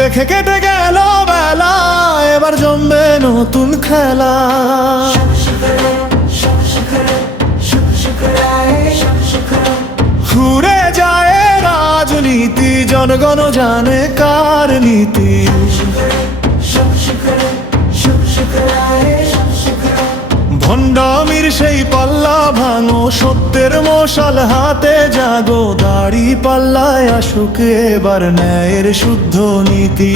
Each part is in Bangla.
দেখে কেটে গেল বেলা, এবার জমবে নতুন খেলা। ঘুরে যায় রাজনীতি, জনগণ জানে কার নীতি। ভণ্ডামির সেই পাল্লা ভাঙো, সত্যের মশাল হাতে জাগো। দাড়ি পাল্লায় আসুক এবার ন্যায়ের শুদ্ধ নীতি।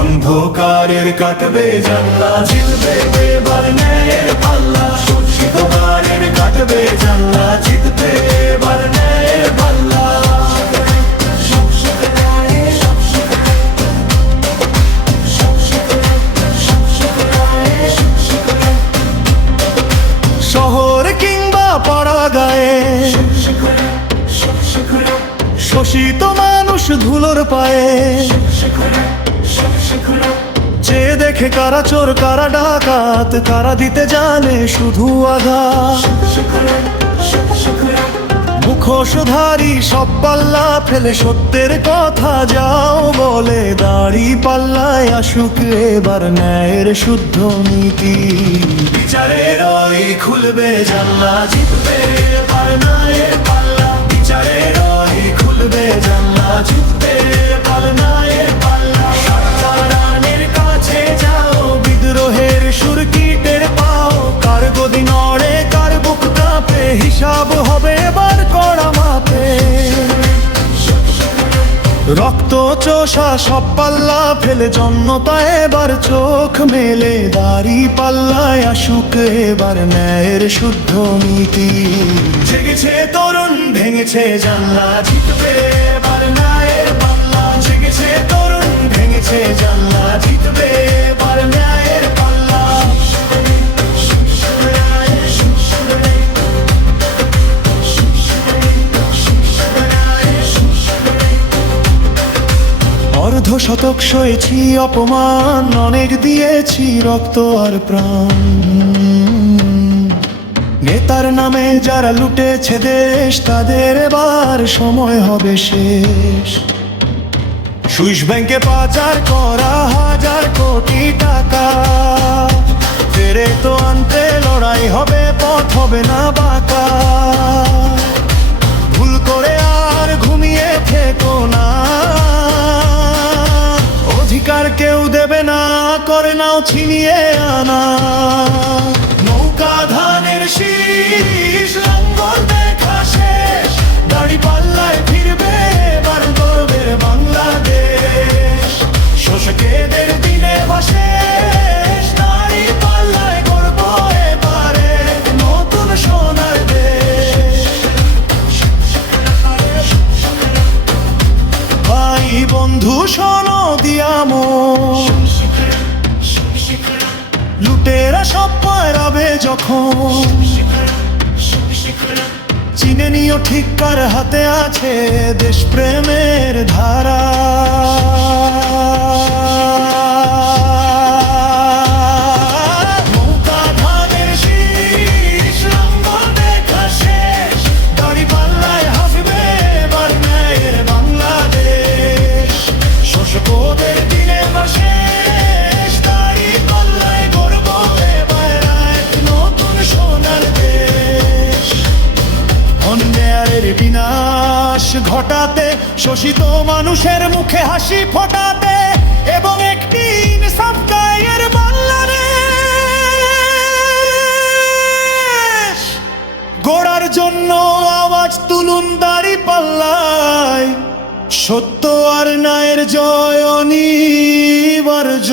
অন্ধকারের কাটবে জানলা, জিতবে এবার ন্যায়ের পাল্লা। অন্ধকারের কাটবে জানলা, জিতবে এবার ন্যায়ের পাল্লা। শহর কিংবা পাড়া গায়ে শোষিত মানুষ ধুলোর পায়ে। যে দেখে কারা চোর কারা ডাকাত, কারা দিতে জানে শুধু আঘাত। মুখোশধারী সব পাল্লা ফেলে সত্যের কথা যাও বলে। দাড়ি পাল্লায় আসুক এবার ন্যায়ের শুদ্ধ নীতি। বিচারের ওই খুলবে জানলা, জিতবে এবার ন্যায়ের পাল্লা। বিচারের ওই খুলবে জানলা, জিতবে এবার ন্যায়ের পাল্লা। সরকারের কাছে যাও, বিদ্রোহের সুর কীটের পাও। কার গদি নড়ে কার বুক কাঁপে, হিসাব হবে এবার কড়া মাপে। রক্ত চোষা সব পাল্লা ফেলে জনতা এবার চোখ মেলে। দাড়ি পাল্লায় আসুক এবার ন্যায়ের শুদ্ধ নীতি। জেগেছে তরুণ ভেঙেছে জানলা, জিতবে এবার ন্যায়ের পাল্লা। জেগেছে তরুণ ভেঙেছে জানলা, জিতবে এবার ন্যায়ের পাল্লা। অর্ধ শতক সয়েছি অপমান, অনেক দিয়েছি রক্ত আর প্রাণ। নেতার নামে যারা লুটেছে দেশ, তাদের এবার সময় হবে শেষ। সুইস ব্যাংকে পাচার করা হাজার কোটি টাকা ফেরে তো আনতে লড়াই হবে, পথ হবে না বাঁকা। ভুল করে আর ঘুমিয়ে থেকো না, অধিকার কেউ দেবে না, করে নাও ছিনিয়ে আনা। নৌকা ধানের শীষ, লাঙ্গল দেখা শেষ। দাড়ি পাল্লায় ফিরবে এবার গর্বের বাংলাদেশ। শোষকেদের দিনে বশেষ, দাড়ি পাল্লায় গর্ব এবারে নতুন সোনার দেশ। ভাই বন্ধু শোনো দিয়ামো, লুটেরা সব পারাবে যখন। চিনে নিও ঠিক কার হাতে আছে দেশপ্রেমের ধারা। নৌকা ধানের শীষ, লাঙ্গল দেখা শেষ। দাড়ি পাল্লায় হাসবে এবার ন্যায়ের বাংলাদেশ। শোষকদের দিনে বশেষ, দাড়ি পাল্লায় গর্ব এবার এক নতুন সোনার দেশ। অন্যায়ের বিনাশ ঘটাতে, শোষিত মানুষের মুখে হাসি ফোটাতে, এবং একটি ইনসাফ কায়ের বাংলাদেশ গড়ার জন্য আওয়াজ তুলুন দাড়ি পাল্লায়। সত্য আর ন্যায়ের জয় অনিবার্য।